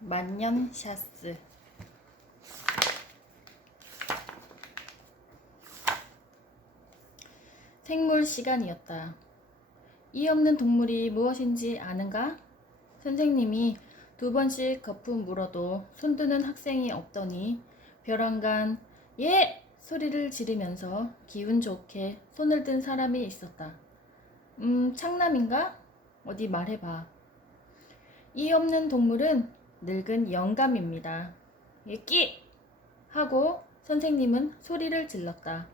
만년 샤스. 생물 시간이었다. 이 없는 동물이 무엇인지 아는가? 선생님이 두 번씩 거품 물어도 손드는 학생이 없더니 벼랑간 예! 소리를 지르면서 기분 좋게 손을 든 사람이 있었다. 창남인가? 어디 말해봐. 이 없는 동물은 늙은 영감입니다. 예끼! 하고 선생님은 소리를 질렀다.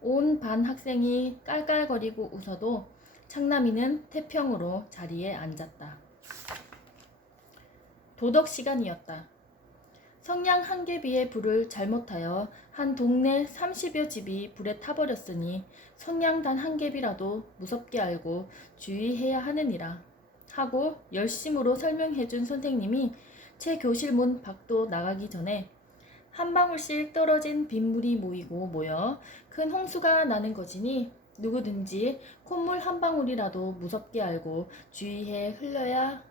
온 반 학생이 깔깔거리고 웃어도 창남이는 태평으로 자리에 앉았다. 도덕 시간이었다. 성냥 한 개비의 불을 잘못하여 한 동네 30여 집이 불에 타버렸으니 성냥 단 한 개비라도 무섭게 알고 주의해야 하느니라 하고 열심으로 설명해준 선생님이 제 교실 문 밖도 나가기 전에 한 방울씩 떨어진 빗물이 모여 큰 홍수가 나는 것이니 누구든지 콧물 한 방울이라도 무섭게 알고 주의해 흘려야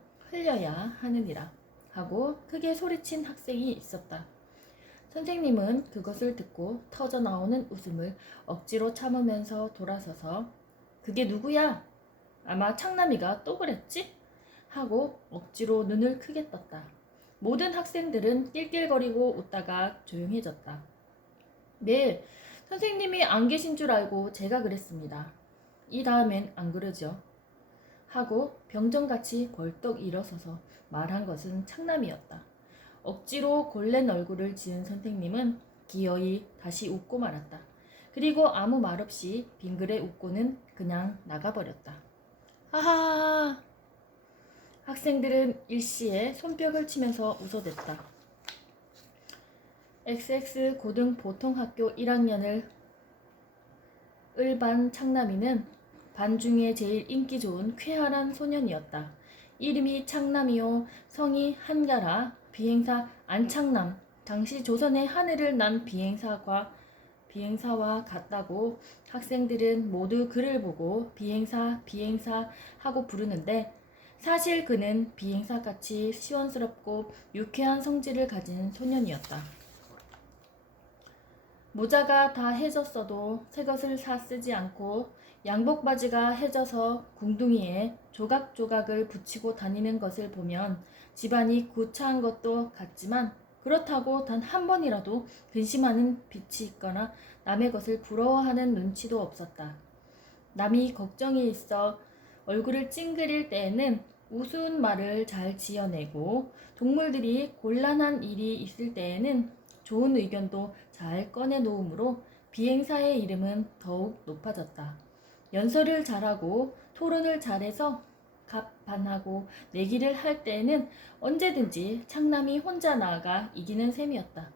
하느니라 하고 크게 소리친 학생이 있었다. 선생님은 그것을 듣고 터져나오는 웃음을 억지로 참으면서 돌아서서 그게 누구야? 아마 창남이가 또 그랬지? 하고 억지로 눈을 크게 떴다. 모든 학생들은 낄낄거리고 웃다가 조용해졌다. 네, 선생님이 안 계신 줄 알고 제가 그랬습니다. 이 다음엔 안 그러죠. 하고 병정같이 벌떡 일어서서 말한 것은 창남이었다. 억지로 골렌 얼굴을 지은 선생님은 기어이 다시 웃고 말았다. 그리고 아무 말 없이 빙그레 웃고는 그냥 나가버렸다. 하하하. 학생들은 일시에 손뼉을 치면서 웃어댔다. XX 고등 보통학교 1학년을 을반 창남이는 반 중에 제일 인기 좋은 쾌활한 소년이었다. 이름이 창남이요. 성이 한가라. 비행사 안창남. 당시 조선의 하늘을 난 비행사와 같다고 학생들은 모두 그를 보고 비행사 하고 부르는데 사실 그는 비행사같이 시원스럽고 유쾌한 성질을 가진 소년이었다. 모자가 다 해졌어도 새것을 사 쓰지 않고 양복 바지가 해져서 궁둥이에 조각조각을 붙이고 다니는 것을 보면 집안이 구차한 것도 같지만 그렇다고 단 한 번이라도 근심하는 빛이 있거나 남의 것을 부러워하는 눈치도 없었다. 남이 걱정이 있어 얼굴을 찡그릴 때에는 우스운 말을 잘 지어내고 동물들이 곤란한 일이 있을 때에는 좋은 의견도 잘 꺼내놓으므로 비행사의 이름은 더욱 높아졌다. 연설을 잘하고 토론을 잘해서 갑반하고 내기를 할 때에는 언제든지 창남이 혼자 나아가 이기는 셈이었다.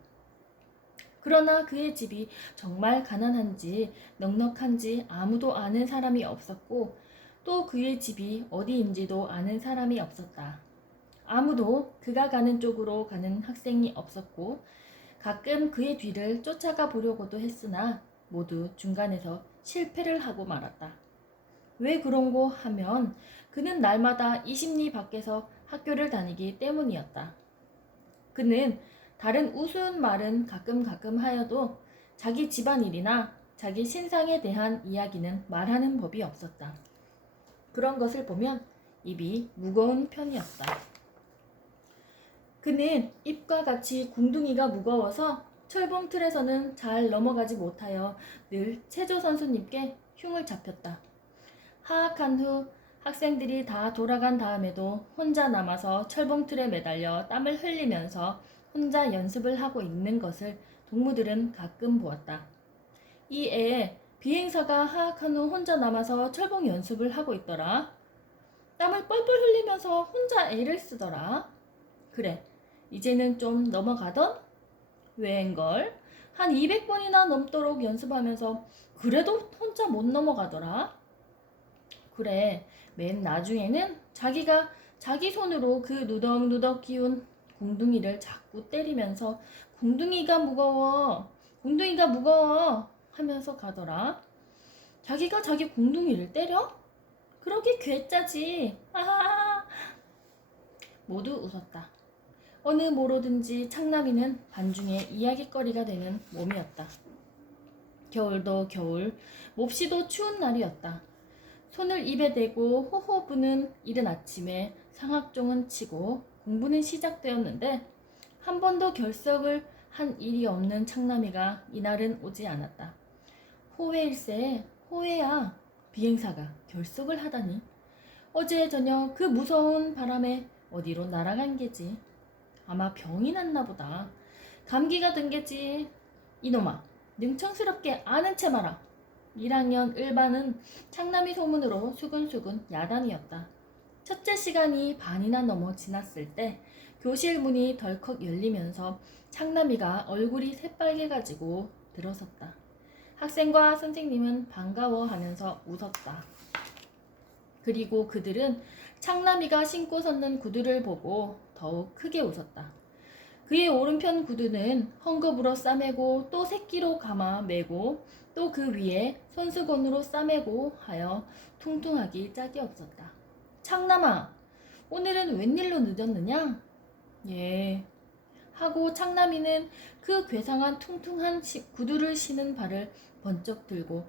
그러나 그의 집이 정말 가난한지 넉넉한지 아무도 아는 사람이 없었고 또 그의 집이 어디인지도 아는 사람이 없었다. 아무도 그가 가는 쪽으로 가는 학생이 없었고 가끔 그의 뒤를 쫓아가 보려고도 했으나 모두 중간에서 실패를 하고 말았다. 왜 그런고 하면 그는 날마다 20리 밖에서 학교를 다니기 때문이었다. 그는 다른 우스운 말은 가끔 하여도 자기 집안일이나 자기 신상에 대한 이야기는 말하는 법이 없었다. 그런 것을 보면 입이 무거운 편이었다. 그는 입과 같이 궁둥이가 무거워서 철봉 틀에서는 잘 넘어가지 못하여 늘 체조 선수님께 흉을 잡혔다. 하악한 후 학생들이 다 돌아간 다음에도 혼자 남아서 철봉 틀에 매달려 땀을 흘리면서 혼자 연습을 하고 있는 것을 동무들은 가끔 보았다. 이 애에 비행사가 하악한 후 혼자 남아서 철봉 연습을 하고 있더라. 땀을 뻘뻘 흘리면서 혼자 애를 쓰더라. 그래, 이제는 좀 넘어가던? 웬걸? 한 200번이나 넘도록 연습하면서 그래도 혼자 못 넘어가더라. 그래, 맨 나중에는 자기가 자기 손으로 그 누덕누덕 기운 궁둥이를 자꾸 때리면서 궁둥이가 무거워 하면서 가더라. 자기가 자기 궁둥이를 때려? 그러기 괴짜지. 아하하. 모두 웃었다. 어느 뭐로든지 창남이는 반중에 이야깃거리가 되는 몸이었다. 겨울도 겨울, 몹시도 추운 날이었다. 손을 입에 대고 호호 부는 이른 아침에 상학종은 치고 공부는 시작되었는데 한 번도 결석을 한 일이 없는 창남이가 이날은 오지 않았다. 호회일세, 호회야. 비행사가 결석을 하다니. 어제 저녁 그 무서운 바람에 어디로 날아간 게지. 아마 병이 났나 보다. 감기가 든 게지. 이놈아, 능청스럽게 아는 채 마라. 1학년 일반은 창남이 소문으로 수근수근 야단이었다. 첫째 시간이 반이나 넘어 지났을 때 교실 문이 덜컥 열리면서 창남이가 얼굴이 새빨개가지고 들어섰다. 학생과 선생님은 반가워하면서 웃었다. 그리고 그들은 창남이가 신고 섰는 구두를 보고 더욱 크게 웃었다. 그의 오른편 구두는 헝겊으로 싸매고 또 새끼로 감아 매고 또 그 위에 손수건으로 싸매고 하여 퉁퉁하기 짝이 없었다. 창남아, 오늘은 웬일로 늦었느냐? 예. 하고 창남이는 그 괴상한 퉁퉁한 구두를 신은 발을 번쩍 들고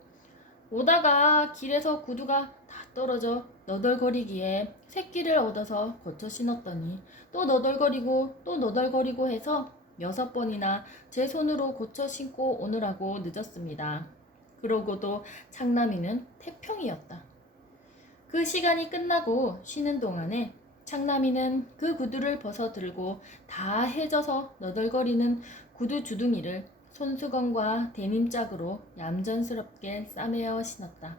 오다가 길에서 구두가 다 떨어져 너덜거리기에 새끼를 얻어서 고쳐 신었더니 또 너덜거리고 또 너덜거리고 해서 6번이나 제 손으로 고쳐 신고 오느라고 늦었습니다. 그러고도 창남이는 태평이었다. 그 시간이 끝나고 쉬는 동안에 창남이는 그 구두를 벗어 들고 다 해져서 너덜거리는 구두 주둥이를 손수건과 데님짝으로 얌전스럽게 싸매어 신었다.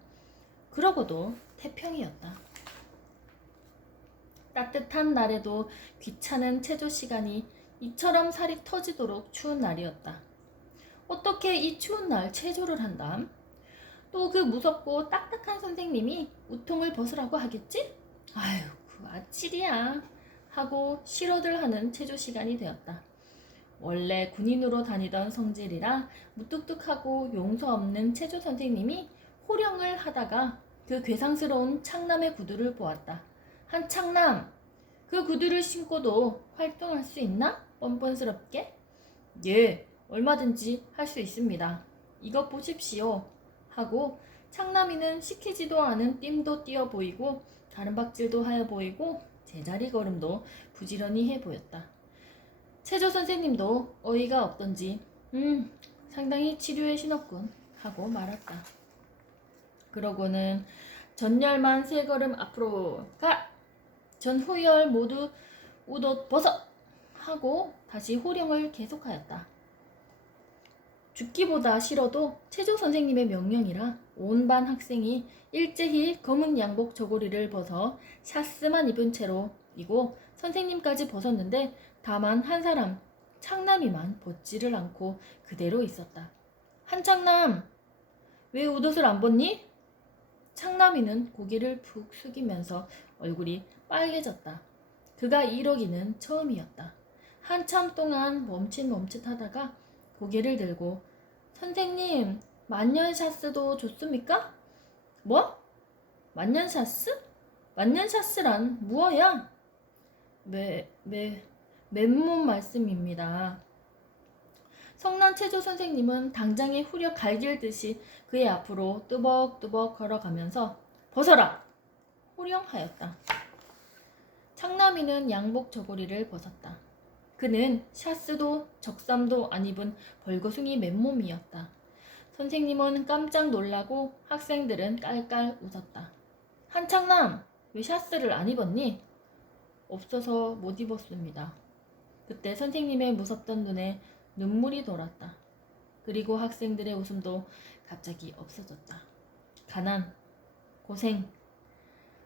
그러고도 태평이었다. 따뜻한 날에도 귀찮은 체조 시간이 이처럼 살이 터지도록 추운 날이었다. 어떻게 이 추운 날 체조를 한담? 또 그 무섭고 딱딱한 선생님이 우통을 벗으라고 하겠지? 아유, 그 아찔이야. 하고 싫어들 하는 체조 시간이 되었다. 원래 군인으로 다니던 성질이라 무뚝뚝하고 용서 없는 체조 선생님이 호령을 하다가 그 괴상스러운 창남의 구두를 보았다. 한창남, 그 구두를 신고도 활동할 수 있나? 뻔뻔스럽게. 예, 얼마든지 할 수 있습니다. 이것 보십시오. 하고 창남이는 시키지도 않은 뜀도 띄어 보이고 가름박질도 하여 보이고 제자리 걸음도 부지런히 해 보였다. 체조 선생님도 어이가 없던지 상당히 치료에 신었군 하고 말았다. 그러고는 전열만 3걸음 앞으로 가! 전후열 모두 옷 벗어! 하고 다시 호령을 계속하였다. 죽기보다 싫어도 체조 선생님의 명령이라 온 반 학생이 일제히 검은 양복 저고리를 벗어 샤스만 입은 채로 이고 선생님까지 벗었는데 다만 한 사람, 창남이만 벗지를 않고 그대로 있었다. 한창남, 왜 옷을 안 벗니? 창남이는 고개를 푹 숙이면서 얼굴이 빨개졌다. 그가 이러기는 처음이었다. 한참 동안 멈칫멈칫하다가 고개를 들고 선생님, 만년샤스도 좋습니까? 뭐? 만년샤스? 만년샤스란 무엇이야? 맨몸 말씀입니다. 성난 체조 선생님은 당장에 후려 갈길듯이 그의 앞으로 뚜벅뚜벅 걸어가면서 벗어라! 호령하였다. 창남이는 양복 저고리를 벗었다. 그는 샤스도 적삼도 안 입은 벌거숭이 맨몸이었다. 선생님은 깜짝 놀라고 학생들은 깔깔 웃었다. 한창남, 왜 샤스를 안 입었니? 없어서 못 입었습니다. 그때 선생님의 무섭던 눈에 눈물이 돌았다. 그리고 학생들의 웃음도 갑자기 없어졌다. 가난, 고생.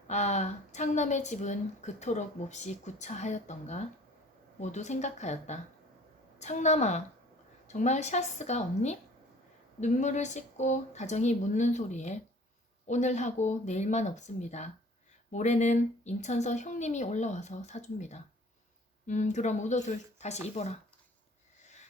아, 창남의 집은 그토록 몹시 구차하였던가? 모두 생각하였다. 창남아, 정말 샤스가 없니? 눈물을 씻고 다정히 묻는 소리에 오늘 하고 내일만 없습니다. 모레는 인천서 형님이 올라와서 사줍니다. 그럼 옷을 다시 입어라.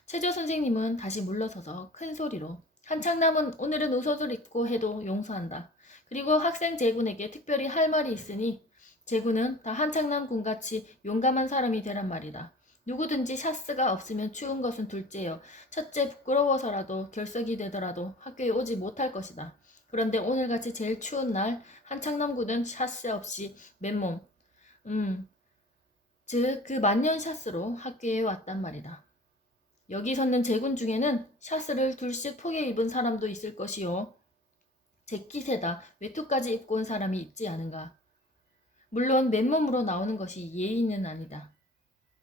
체조 선생님은 다시 물러서서 큰 소리로 한창남은 오늘은 옷을 입고 해도 용서한다. 그리고 학생 제군에게 특별히 할 말이 있으니 제군은 다 한창남 군같이 용감한 사람이 되란 말이다. 누구든지 샤스가 없으면 추운 것은 둘째요. 첫째, 부끄러워서라도 결석이 되더라도 학교에 오지 못할 것이다. 그런데 오늘같이 제일 추운 날 한창남군은 샤스 없이 맨몸, 즉 그 만년 샤스로 학교에 왔단 말이다. 여기 섰는 제군 중에는 샤스를 둘씩 포개 입은 사람도 있을 것이요. 재킷에다 외투까지 입고 온 사람이 있지 않은가. 물론 맨몸으로 나오는 것이 예의는 아니다.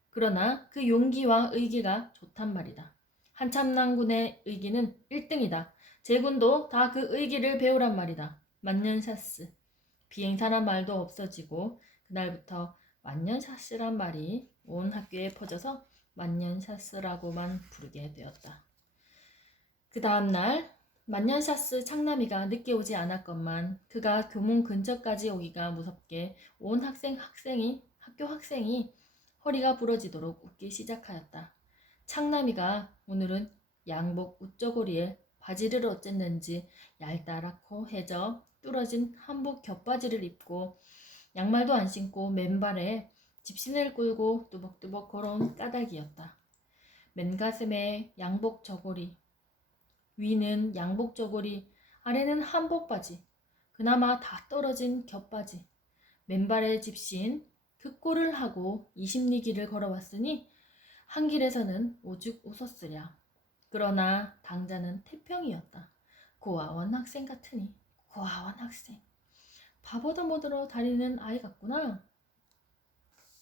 그러나 그 용기와 의기가 좋단 말이다. 한참남군의 의기는 1등이다. 제군도 다 그 의기를 배우란 말이다. 만년샤스. 비행사란 말도 없어지고 그날부터 만년샤스란 말이 온 학교에 퍼져서 만년샤스라고만 부르게 되었다. 그 다음날 만년샤스 창남이가 늦게 오지 않았건만 그가 교문 근처까지 오기가 무섭게 온 학교 학생이 허리가 부러지도록 웃기 시작하였다. 창남이가 오늘은 양복 우쩌고리에 바지를 어쨌는지 얇다랗고 해져 뚫어진 한복 겹바지를 입고 양말도 안 신고 맨발에 집신을 끌고 뚜벅뚜벅 걸어온 까닭이었다. 맨가슴에 양복 저고리, 위는 양복 저고리, 아래는 한복 바지, 그나마 다 떨어진 겹바지, 맨발에 집신, 그 꼴을 하고 20리기를 걸어왔으니 한 길에서는 오죽 웃었으랴. 그러나 당자는 태평이었다. 고아원 학생 같으니 고아원 학생. 바보도 못으로 다니는 아이 같구나.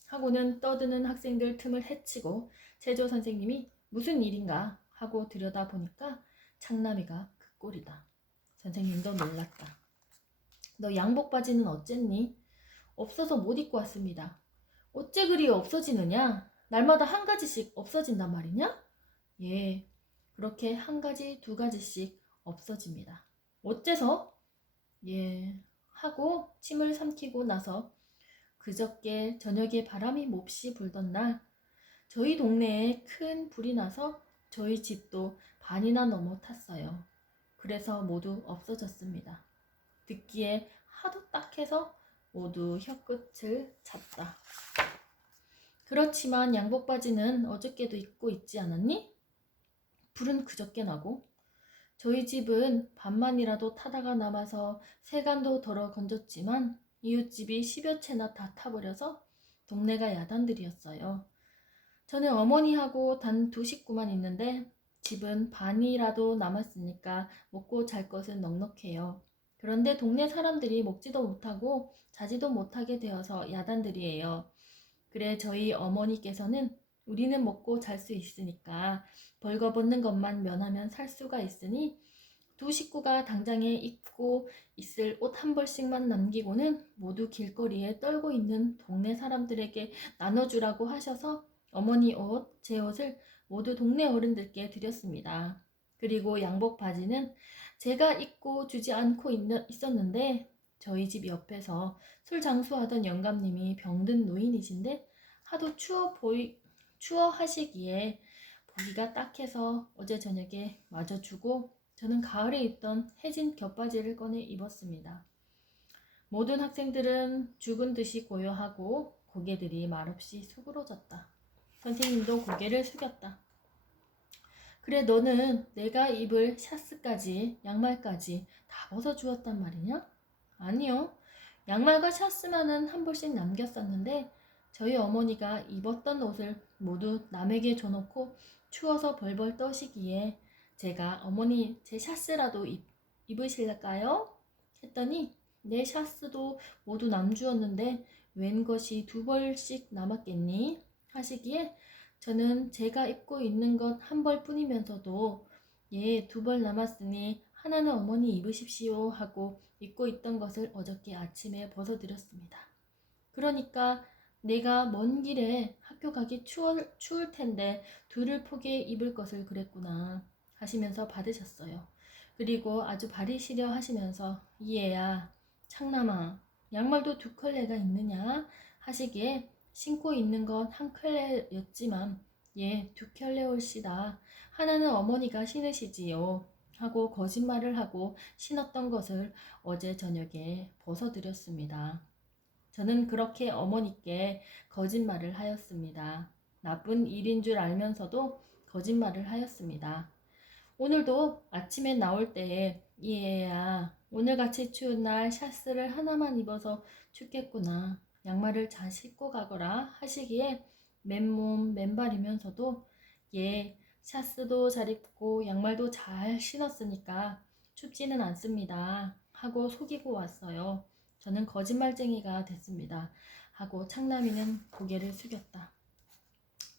하고는 떠드는 학생들 틈을 헤치고 체조 선생님이 무슨 일인가 하고 들여다보니까 창남이가 그 꼴이다. 선생님도 놀랐다. 너 양복 바지는 어쨌니? 없어서 못 입고 왔습니다. 어째 그리 없어지느냐? 날마다 한 가지씩 없어진단 말이냐? 예, 그렇게 한 가지, 두 가지씩 없어집니다. 어째서? 예, 하고 침을 삼키고 나서 그저께 저녁에 바람이 몹시 불던 날 저희 동네에 큰 불이 나서 저희 집도 반이나 넘어 탔어요. 그래서 모두 없어졌습니다. 듣기에 하도 딱해서 모두 혀끝을 찼다. 그렇지만 양복 바지는 어저께도 입고 있지 않았니? 불은 그저께 나고 저희 집은 반만이라도 타다가 남아서 세간도 덜어 건졌지만 이웃집이 10여 채나 다 타버려서 동네가 야단들이었어요. 저는 어머니하고 단 2식구만 있는데 집은 반이라도 남았으니까 먹고 잘 것은 넉넉해요. 그런데 동네 사람들이 먹지도 못하고 자지도 못하게 되어서 야단들이에요. 그래 저희 어머니께서는 우리는 먹고 잘 수 있으니까 벌거벗는 것만 면하면 살 수가 있으니 2식구가 당장에 입고 있을 옷 한 벌씩만 남기고는 모두 길거리에 떨고 있는 동네 사람들에게 나눠주라고 하셔서 어머니 옷, 제 옷을 모두 동네 어른들께 드렸습니다. 그리고 양복 바지는 제가 입고 주지 않고 있었는데 저희 집 옆에서 술 장수하던 영감님이 병든 노인이신데 하도 추워 하시기에 보기가 딱해서 어제 저녁에 마저 주고 저는 가을에 입던 해진 겹바지를 꺼내 입었습니다. 모든 학생들은 죽은 듯이 고요하고 고개들이 말없이 수그러졌다. 선생님도 고개를 숙였다. 그래 너는 내가 입을 샤스까지 양말까지 다 벗어주었단 말이냐? 아니요. 양말과 샤스만은 한 벌씩 남겼었는데 저희 어머니가 입었던 옷을 모두 남에게 줘놓고 추워서 벌벌 떠시기에 제가 어머니 제 샤스라도 입으실까요? 했더니 내 샤스도 모두 남주었는데 웬 것이 2벌씩 남았겠니? 하시기에 저는 제가 입고 있는 것 한 벌뿐이면서도 2벌 남았으니 하나는 어머니 입으십시오 하고 입고 있던 것을 어저께 아침에 벗어드렸습니다. 그러니까 내가 먼 길에 학교 가기 추울 텐데 2를 포개 입을 것을 그랬구나 하시면서 받으셨어요. 그리고 아주 발이 시려 하시면서 이애야 창남아 양말도 2켤레가 있느냐 하시기에 신고 있는 건 한 켤레였지만 2켤레 올시다. 하나는 어머니가 신으시지요. 하고 거짓말을 하고 신었던 것을 어제 저녁에 벗어드렸습니다. 저는 그렇게 어머니께 거짓말을 하였습니다. 나쁜 일인 줄 알면서도 거짓말을 하였습니다. 오늘도 아침에 나올 때에 얘야 오늘같이 추운 날 샤스를 하나만 입어서 춥겠구나. 양말을 잘 신고 가거라 하시기에 맨몸 맨발이면서도 예 샤스도 잘 입고 양말도 잘 신었으니까 춥지는 않습니다. 하고 속이고 왔어요. 저는 거짓말쟁이가 됐습니다. 하고 창남이는 고개를 숙였다.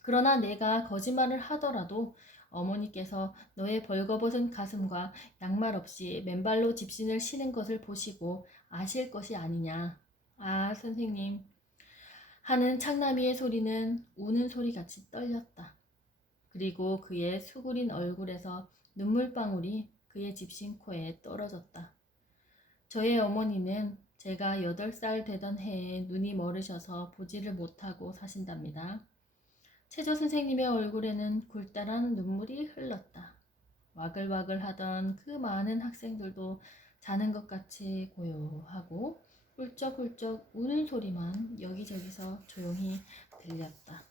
그러나 내가 거짓말을 하더라도 어머니께서 너의 벌거벗은 가슴과 양말 없이 맨발로 집신을 신은 것을 보시고 아실 것이 아니냐. 아, 선생님. 하는 창남이의 소리는 우는 소리같이 떨렸다. 그리고 그의 수구린 얼굴에서 눈물방울이 그의 집신 코에 떨어졌다. 저의 어머니는 제가 8살 되던 해에 눈이 멀으셔서 보지를 못하고 사신답니다. 최조 선생님의 얼굴에는 굴달한 눈물이 흘렀다. 와글와글 하던 그 많은 학생들도 자는 것 같이 고요하고 훌쩍훌쩍 우는 소리만 여기저기서 조용히 들렸다.